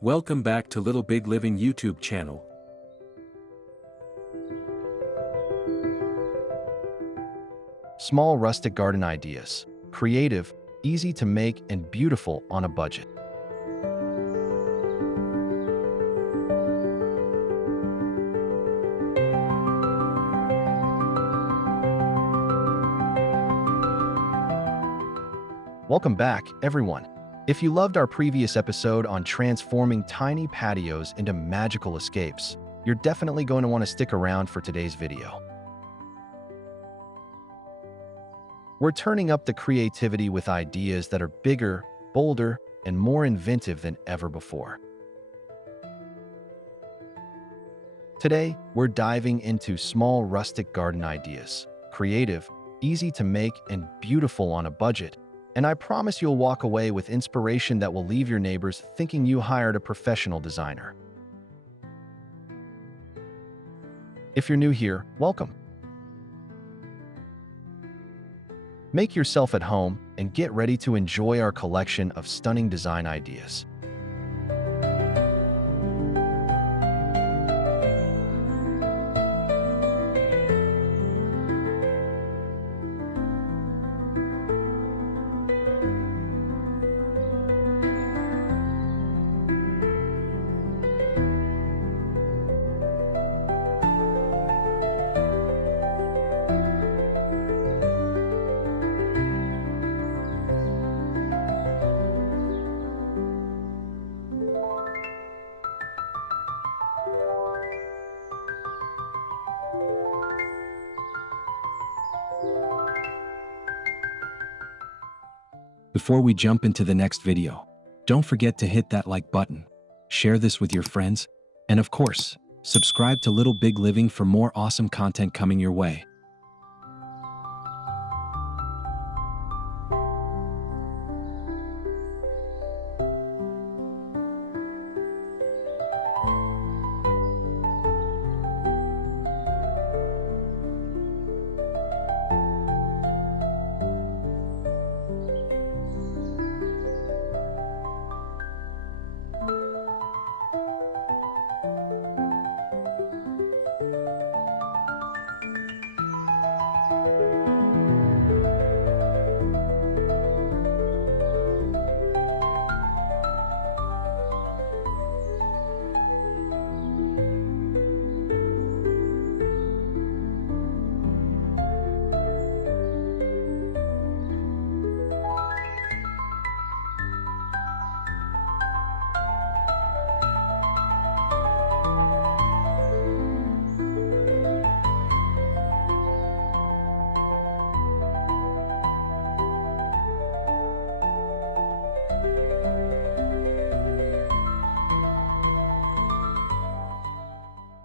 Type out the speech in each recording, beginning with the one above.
Welcome back to Little Big Living YouTube channel. Small rustic garden ideas. Creative, easy to make, and beautiful on a budget. Welcome back, everyone. If you loved our previous episode on transforming tiny patios into magical escapes, you're definitely going to want to stick around for today's video. We're turning up the creativity with ideas that are bigger, bolder, and more inventive than ever before. Today, we're diving into small rustic garden ideas. Creative, easy to make, and beautiful on a budget. And I promise you'll walk away with inspiration that will leave your neighbors thinking you hired a professional designer. If you're new here, welcome. Make yourself at home and get ready to enjoy our collection of stunning design ideas. Before we jump into the next video, don't forget to hit that like button, share this with your friends, and of course, subscribe to Little Big Living for more awesome content coming your way.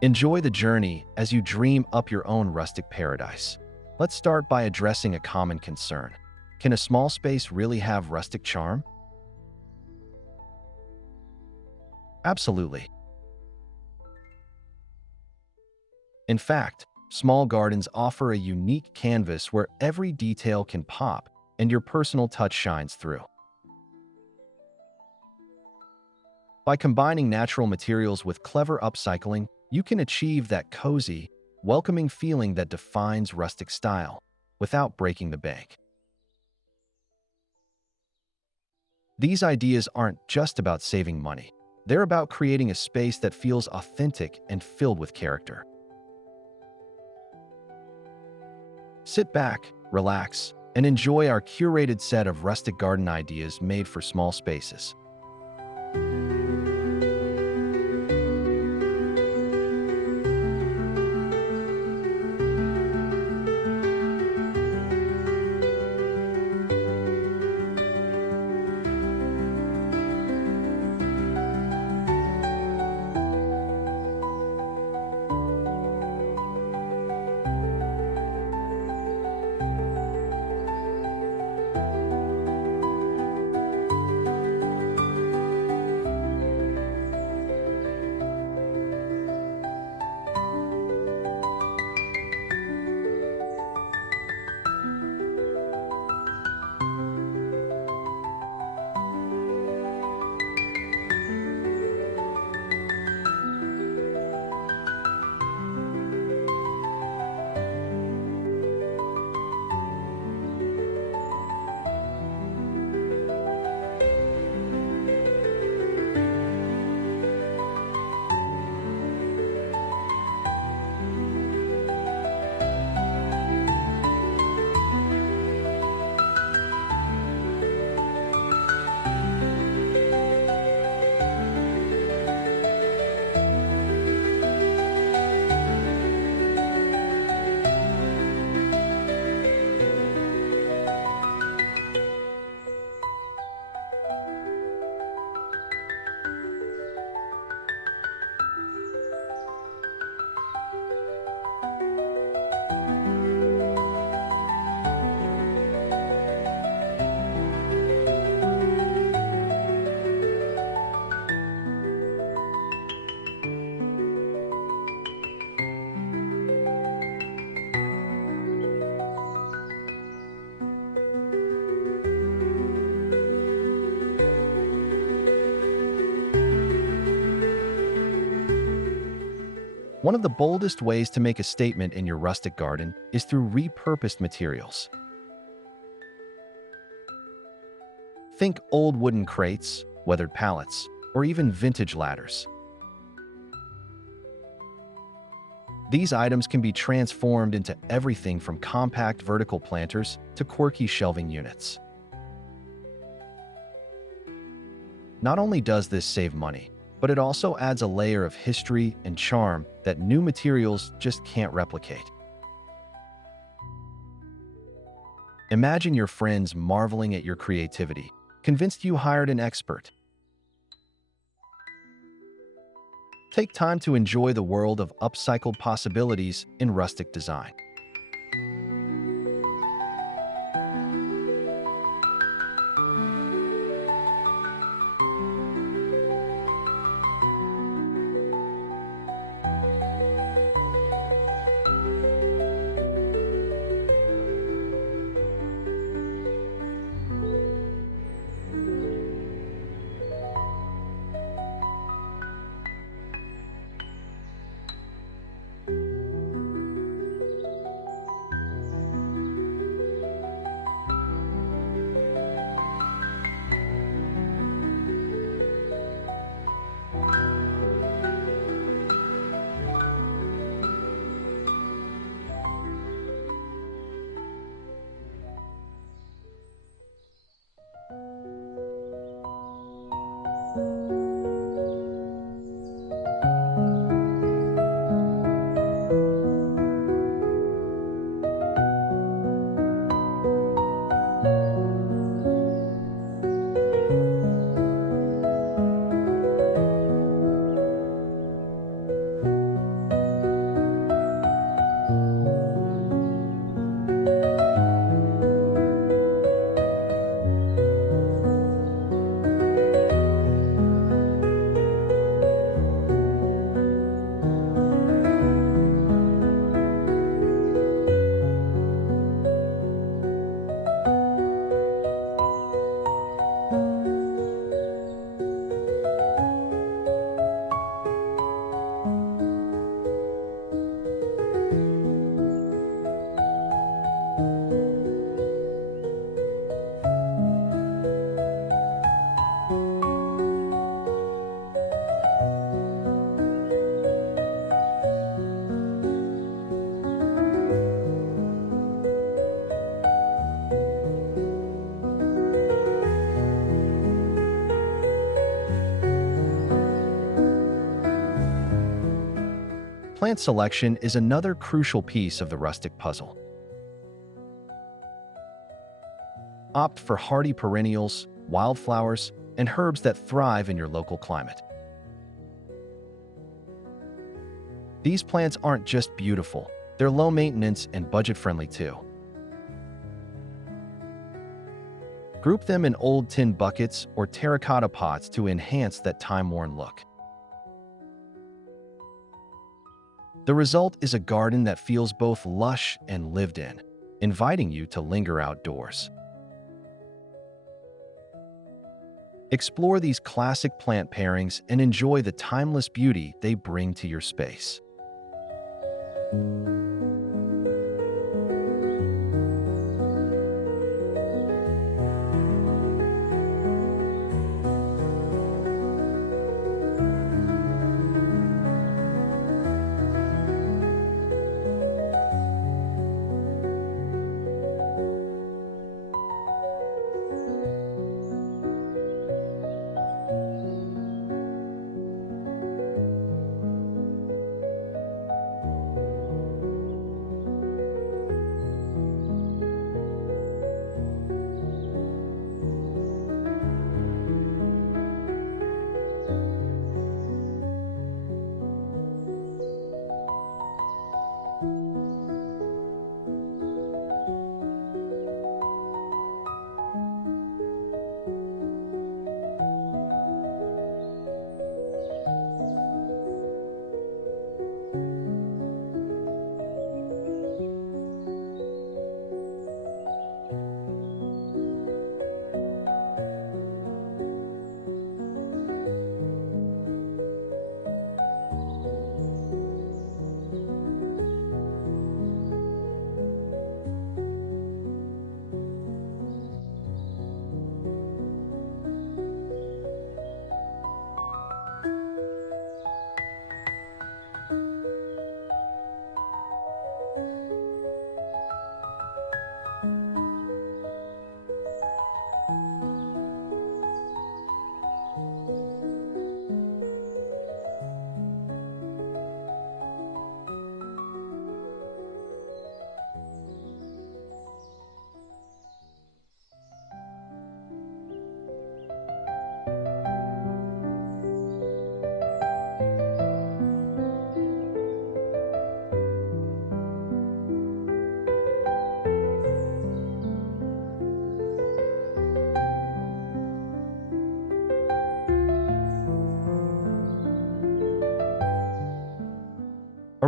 Enjoy the journey as you dream up your own rustic paradise. Let's start by addressing a common concern. Can a small space really have rustic charm? Absolutely. In fact, small gardens offer a unique canvas where every detail can pop and your personal touch shines through. By combining natural materials with clever upcycling, you can achieve that cozy, welcoming feeling that defines rustic style without breaking the bank. These ideas aren't just about saving money. They're about creating a space that feels authentic and filled with character. Sit back, relax, and enjoy our curated set of rustic garden ideas made for small spaces. One of the boldest ways to make a statement in your rustic garden is through repurposed materials. Think old wooden crates, weathered pallets, or even vintage ladders. These items can be transformed into everything from compact vertical planters to quirky shelving units. Not only does this save money, but it also adds a layer of history and charm that new materials just can't replicate. Imagine your friends marveling at your creativity, convinced you hired an expert. Take time to enjoy the world of upcycled possibilities in rustic design. Plant selection is another crucial piece of the rustic puzzle. Opt for hardy perennials, wildflowers, and herbs that thrive in your local climate. These plants aren't just beautiful, they're low maintenance and budget-friendly too. Group them in old tin buckets or terracotta pots to enhance that time-worn look. The result is a garden that feels both lush and lived in, inviting you to linger outdoors. Explore these classic plant pairings and enjoy the timeless beauty they bring to your space.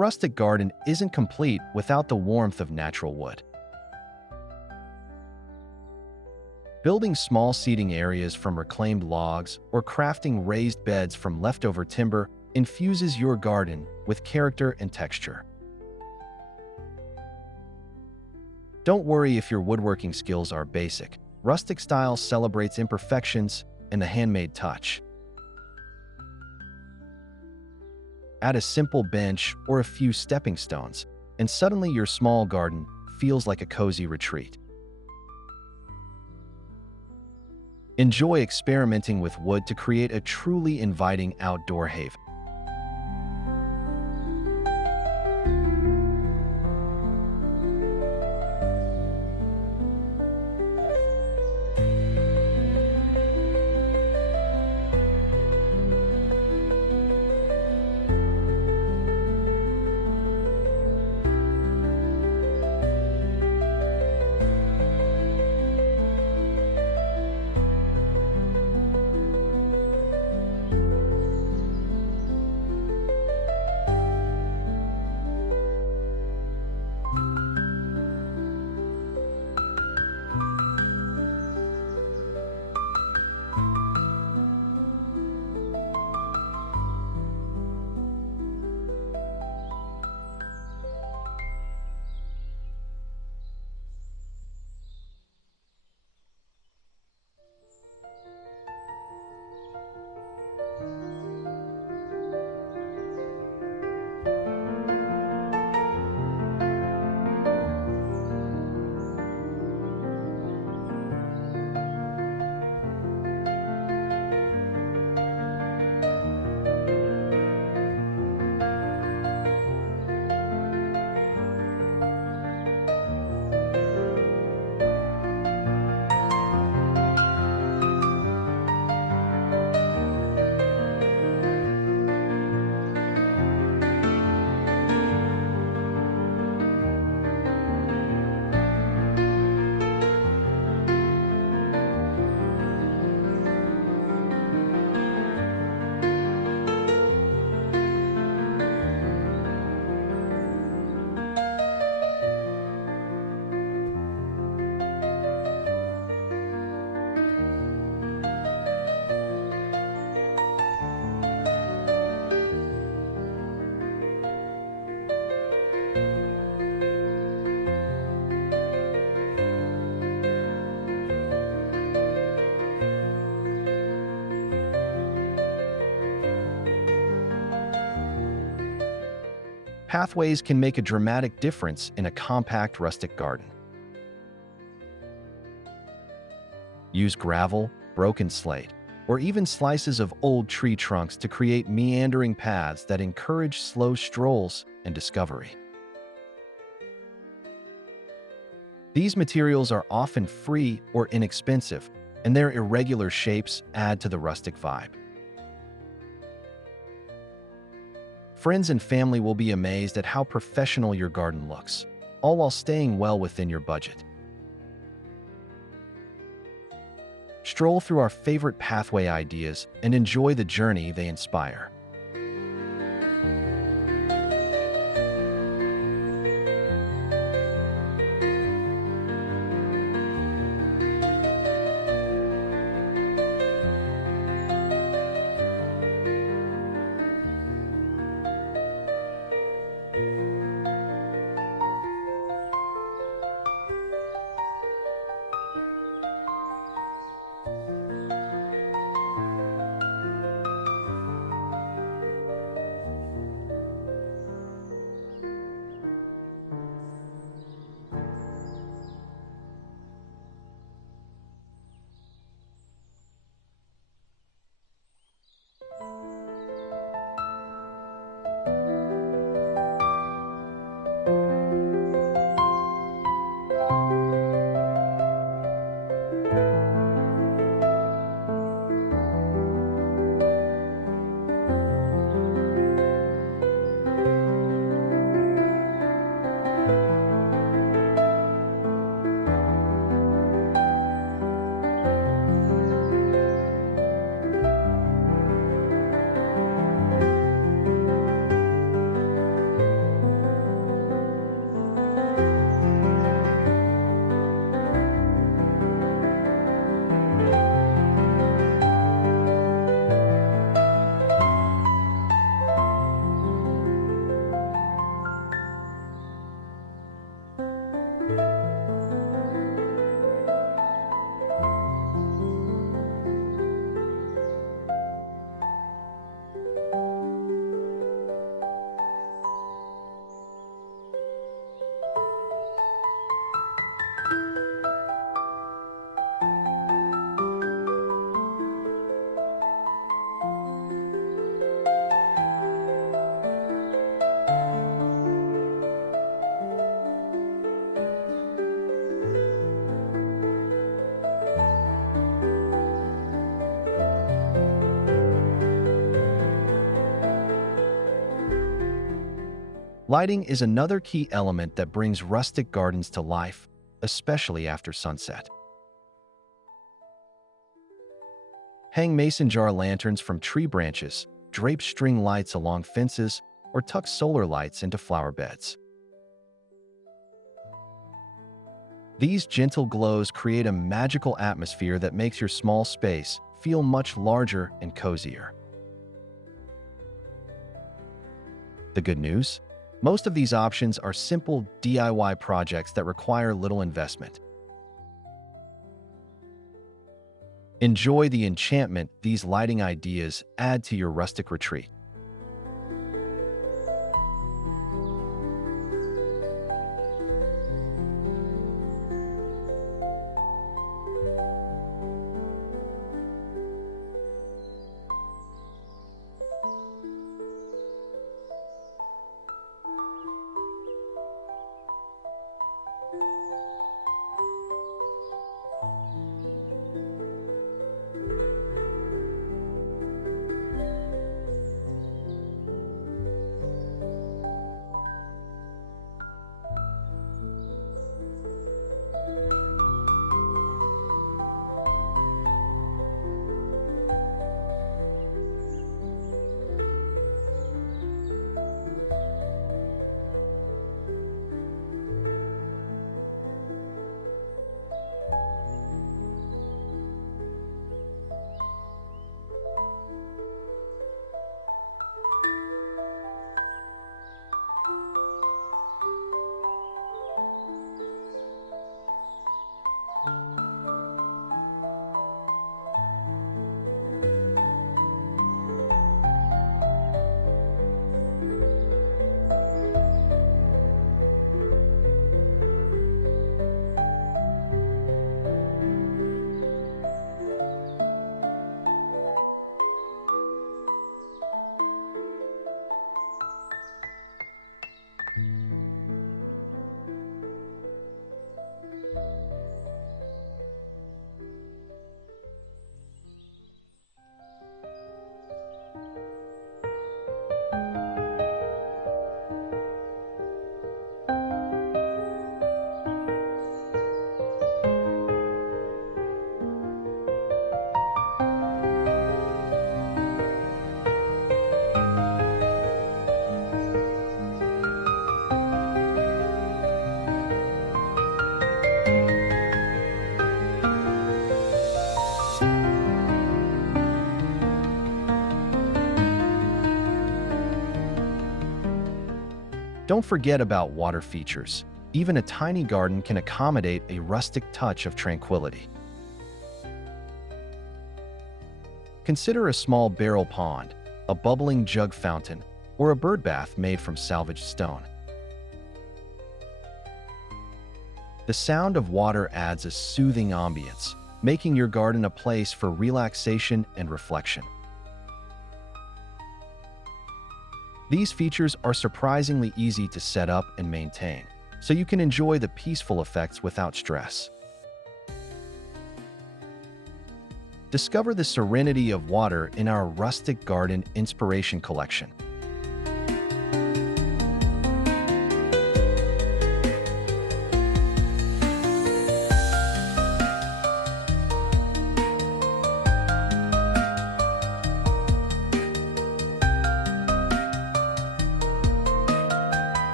rustic garden isn't complete without the warmth of natural wood. Building small seating areas from reclaimed logs or crafting raised beds from leftover timber infuses your garden with character and texture. Don't worry if your woodworking skills are basic. Rustic style celebrates imperfections and the handmade touch. Add a simple bench or a few stepping stones, and suddenly your small garden feels like a cozy retreat. Enjoy experimenting with wood to create a truly inviting outdoor haven. Pathways can make a dramatic difference in a compact rustic garden. Use gravel, broken slate, or even slices of old tree trunks to create meandering paths that encourage slow strolls and discovery. These materials are often free or inexpensive, and their irregular shapes add to the rustic vibe. Friends and family will be amazed at how professional your garden looks, all while staying well within your budget. Stroll through our favorite pathway ideas and enjoy the journey they inspire. Lighting is another key element that brings rustic gardens to life, especially after sunset. Hang mason jar lanterns from tree branches, drape string lights along fences, or tuck solar lights into flower beds. These gentle glows create a magical atmosphere that makes your small space feel much larger and cozier. The good news? Most of these options are simple DIY projects that require little investment. Enjoy the enchantment these lighting ideas add to your rustic retreat. Don't forget about water features. Even a tiny garden can accommodate a rustic touch of tranquility. Consider a small barrel pond, a bubbling jug fountain, or a bird bath made from salvaged stone. The sound of water adds a soothing ambience, making your garden a place for relaxation and reflection. These features are surprisingly easy to set up and maintain, so you can enjoy the peaceful effects without stress. Discover the serenity of water in our Rustic Garden Inspiration Collection.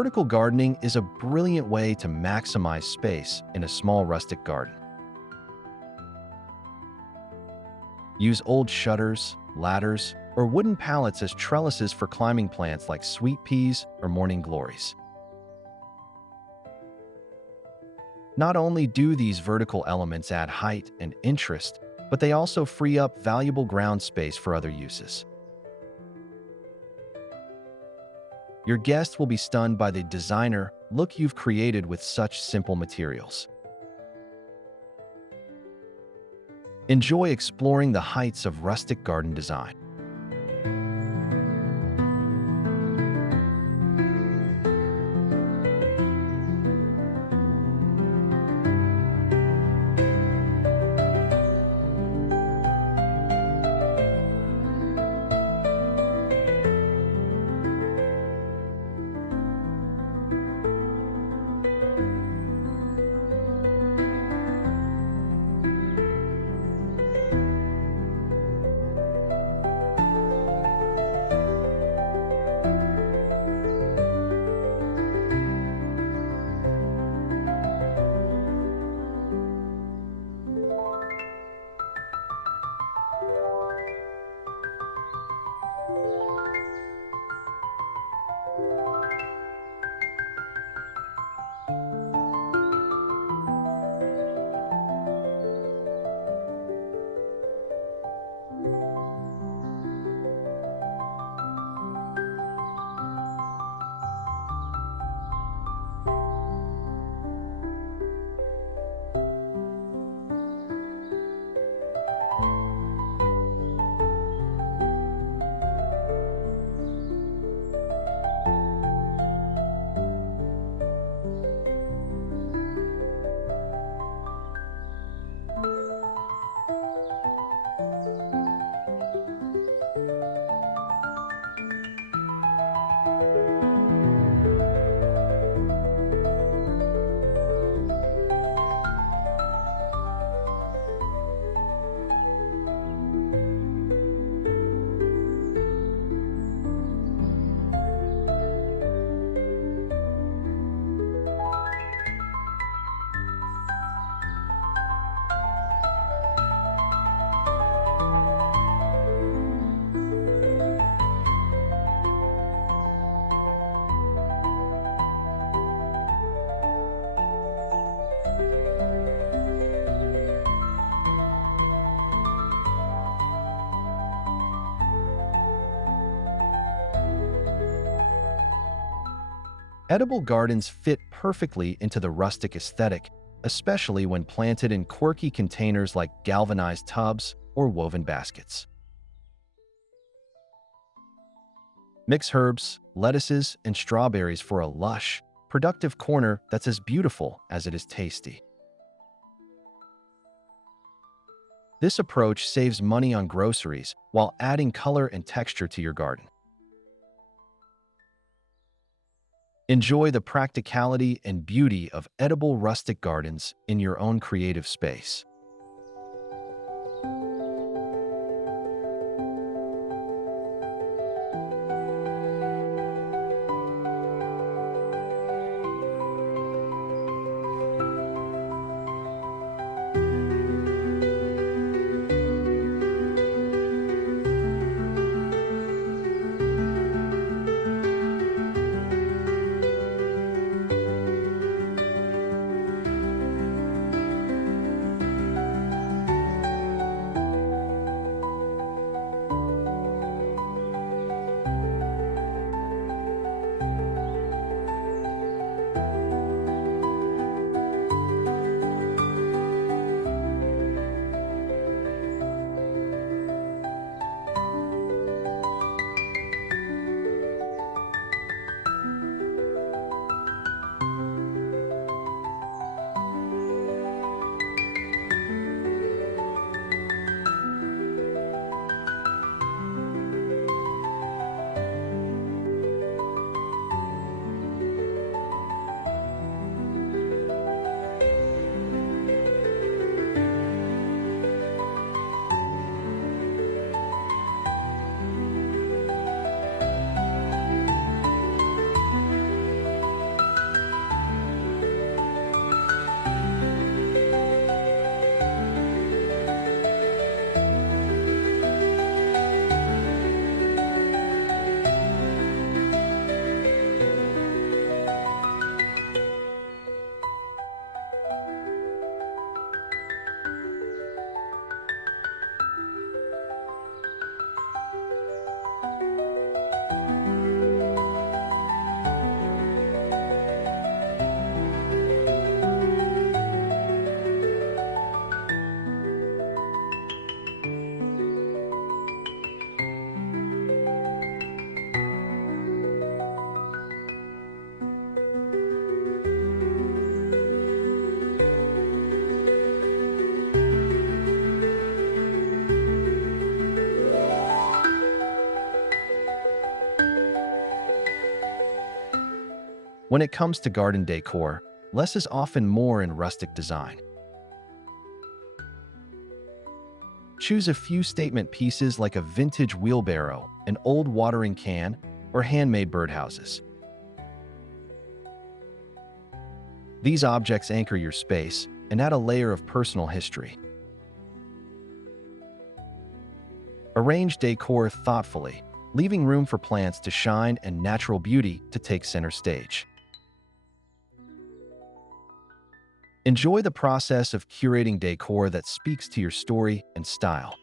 Vertical gardening is a brilliant way to maximize space in a small rustic garden. Use old shutters, ladders, or wooden pallets as trellises for climbing plants like sweet peas or morning glories. Not only do these vertical elements add height and interest, but they also free up valuable ground space for other uses. Your guests will be stunned by the designer look you've created with such simple materials. Enjoy exploring the heights of rustic garden design. Edible gardens fit perfectly into the rustic aesthetic, especially when planted in quirky containers like galvanized tubs or woven baskets. Mix herbs, lettuces, and strawberries for a lush, productive corner that's as beautiful as it is tasty. This approach saves money on groceries while adding color and texture to your garden. Enjoy the practicality and beauty of edible rustic gardens in your own creative space. When it comes to garden decor, less is often more in rustic design. Choose a few statement pieces like a vintage wheelbarrow, an old watering can, or handmade birdhouses. These objects anchor your space and add a layer of personal history. Arrange decor thoughtfully, leaving room for plants to shine and natural beauty to take center stage. Enjoy the process of curating decor that speaks to your story and style.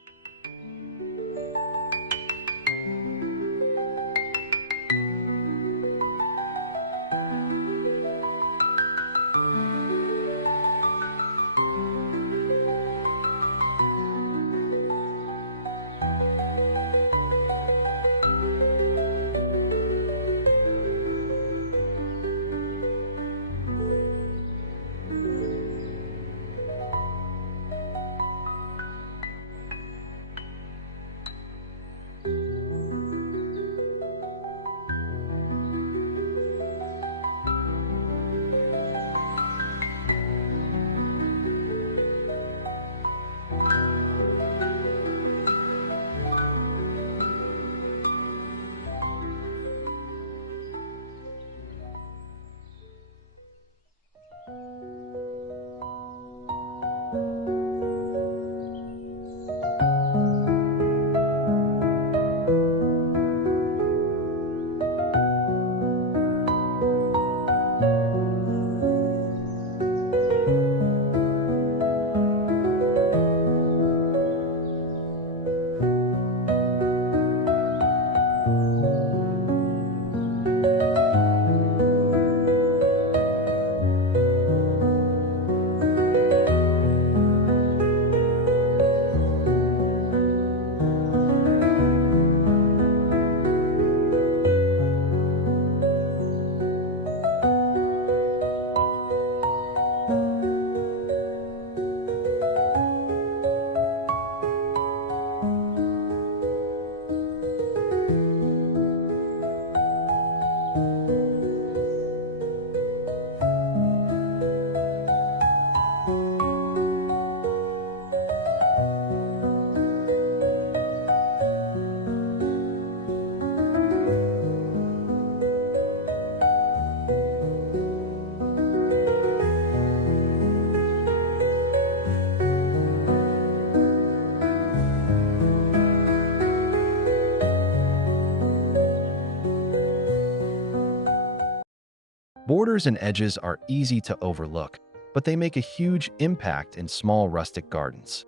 Borders and edges are easy to overlook, but they make a huge impact in small rustic gardens.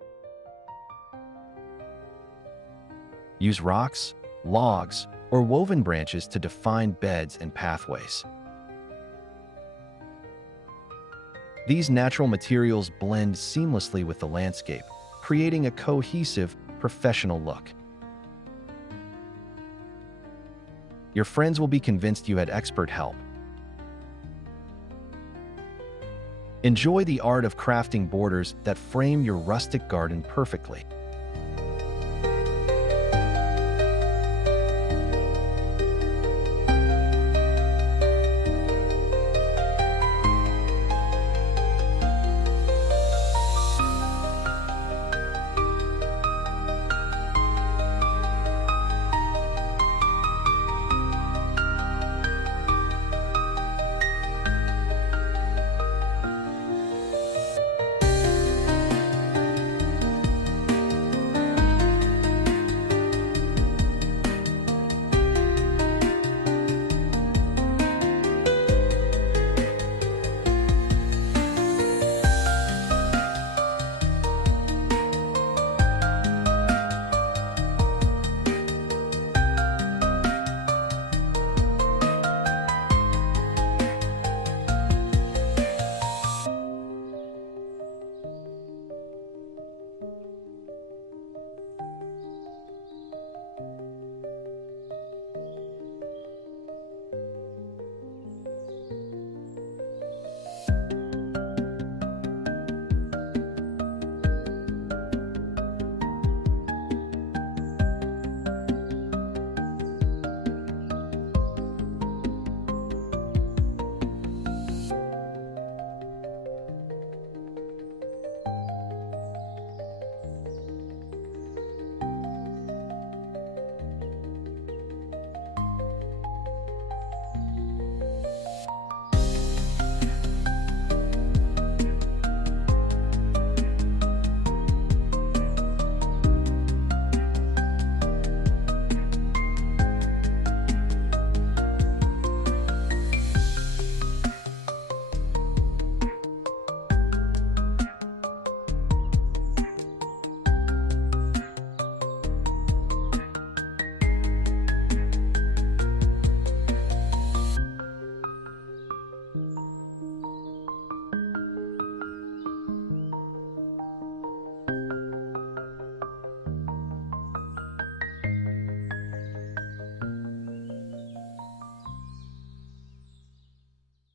Use rocks, logs, or woven branches to define beds and pathways. These natural materials blend seamlessly with the landscape, creating a cohesive, professional look. Your friends will be convinced you had expert help. Enjoy the art of crafting borders that frame your rustic garden perfectly.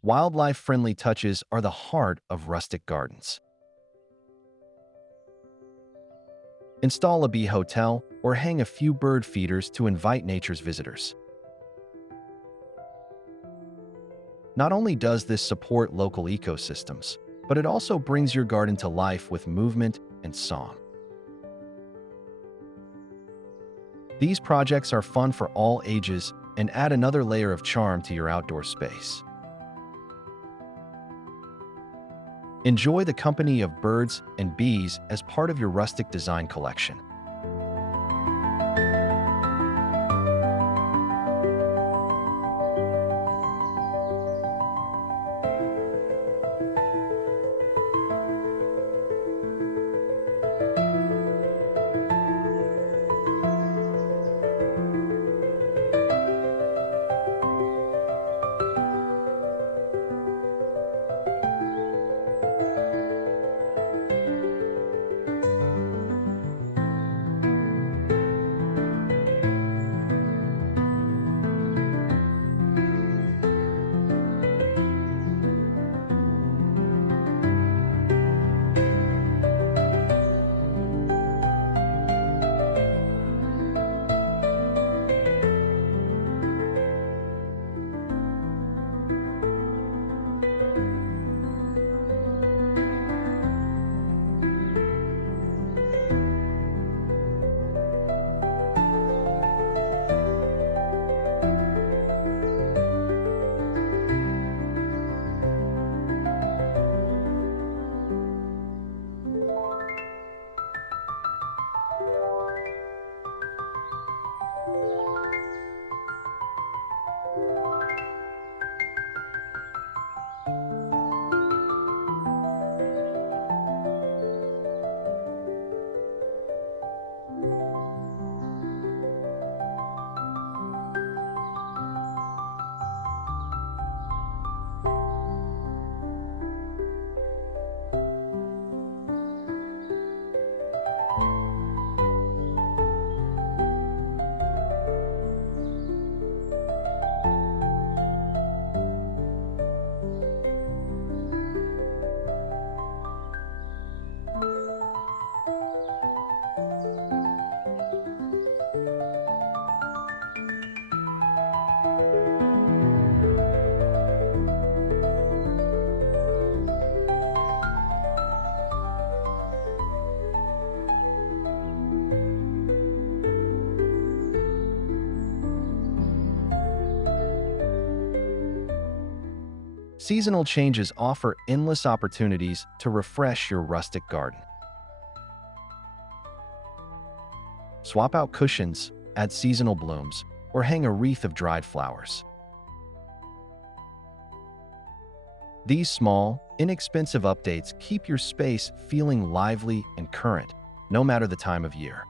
Wildlife-friendly touches are the heart of rustic gardens. Install a bee hotel or hang a few bird feeders to invite nature's visitors. Not only does this support local ecosystems, but it also brings your garden to life with movement and song. These projects are fun for all ages and add another layer of charm to your outdoor space. Enjoy the company of birds and bees as part of your rustic design collection. Seasonal changes offer endless opportunities to refresh your rustic garden. Swap out cushions, add seasonal blooms, or hang a wreath of dried flowers. These small, inexpensive updates keep your space feeling lively and current, no matter the time of year.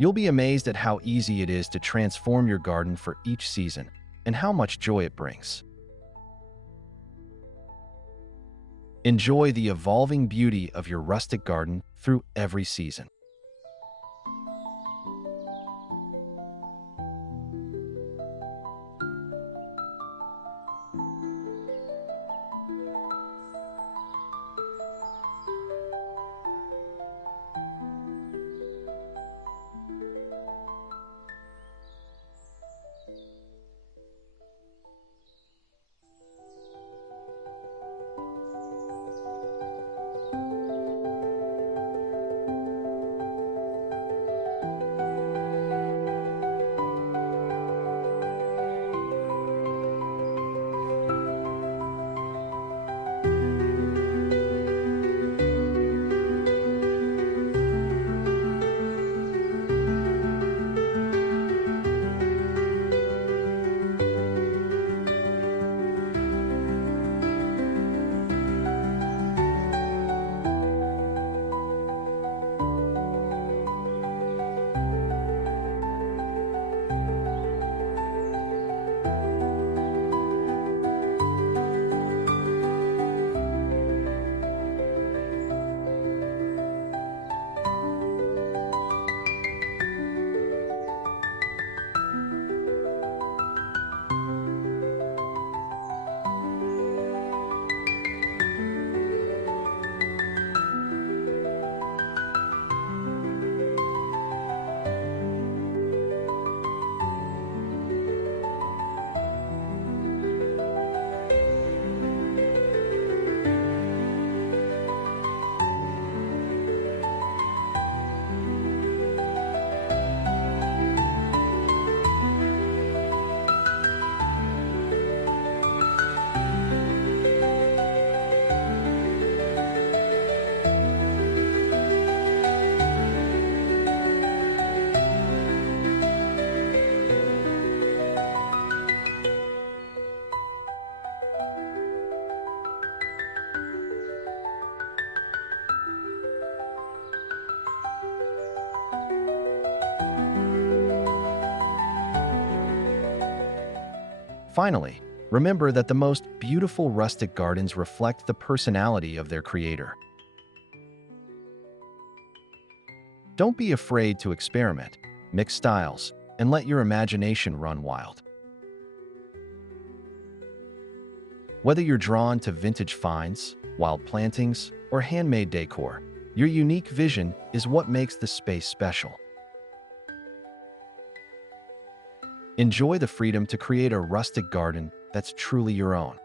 You'll be amazed at how easy it is to transform your garden for each season and how much joy it brings. Enjoy the evolving beauty of your rustic garden through every season. Finally, remember that the most beautiful rustic gardens reflect the personality of their creator. Don't be afraid to experiment, mix styles, and let your imagination run wild. Whether you're drawn to vintage finds, wild plantings, or handmade decor, your unique vision is what makes the space special. Enjoy the freedom to create a rustic garden that's truly your own.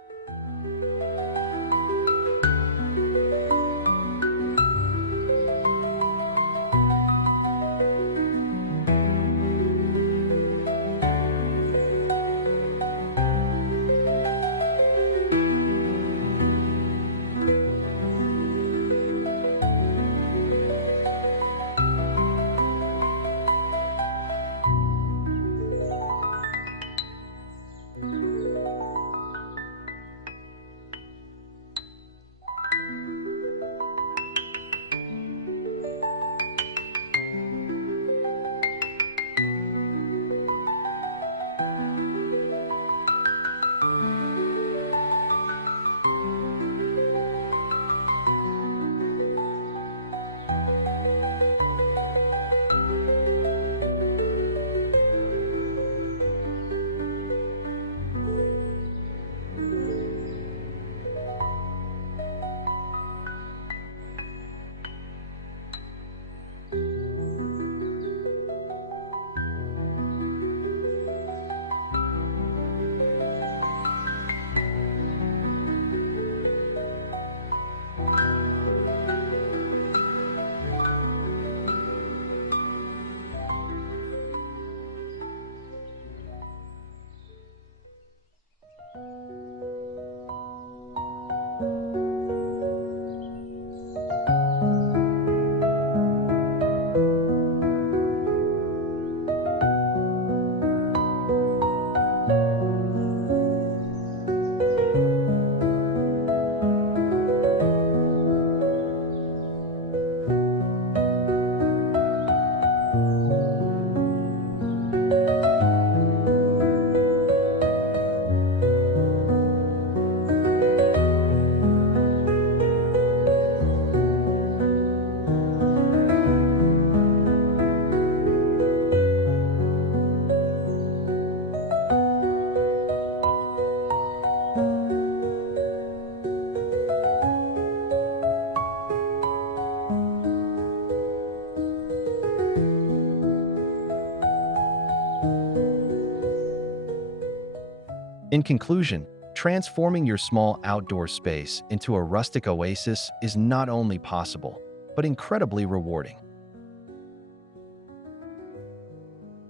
In conclusion, transforming your small outdoor space into a rustic oasis is not only possible, but incredibly rewarding.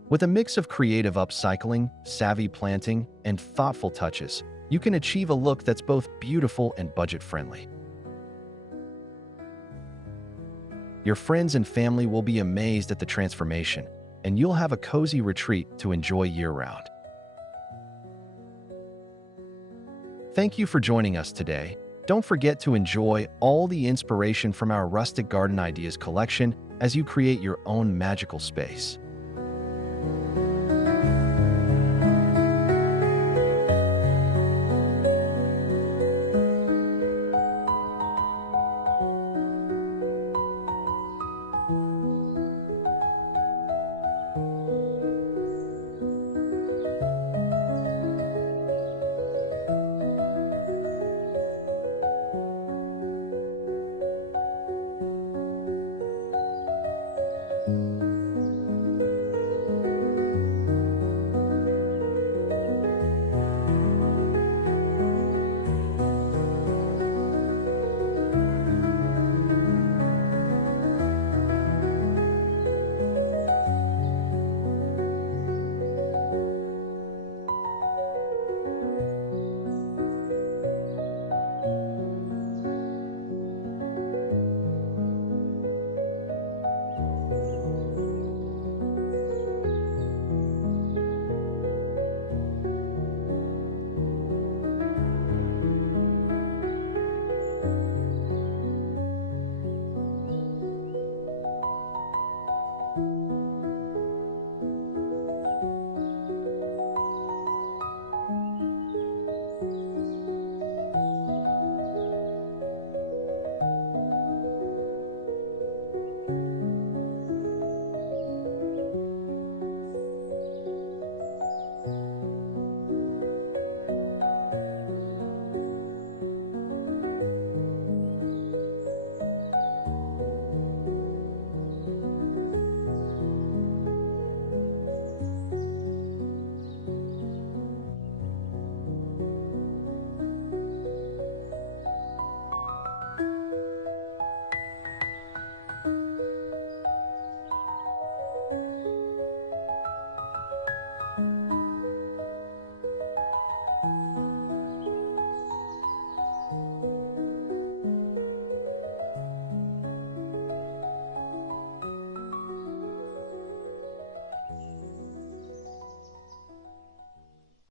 With a mix of creative upcycling, savvy planting, and thoughtful touches, you can achieve a look that's both beautiful and budget-friendly. Your friends and family will be amazed at the transformation, and you'll have a cozy retreat to enjoy year-round. Thank you for joining us today. Don't forget to enjoy all the inspiration from our Rustic Garden Ideas collection as you create your own magical space.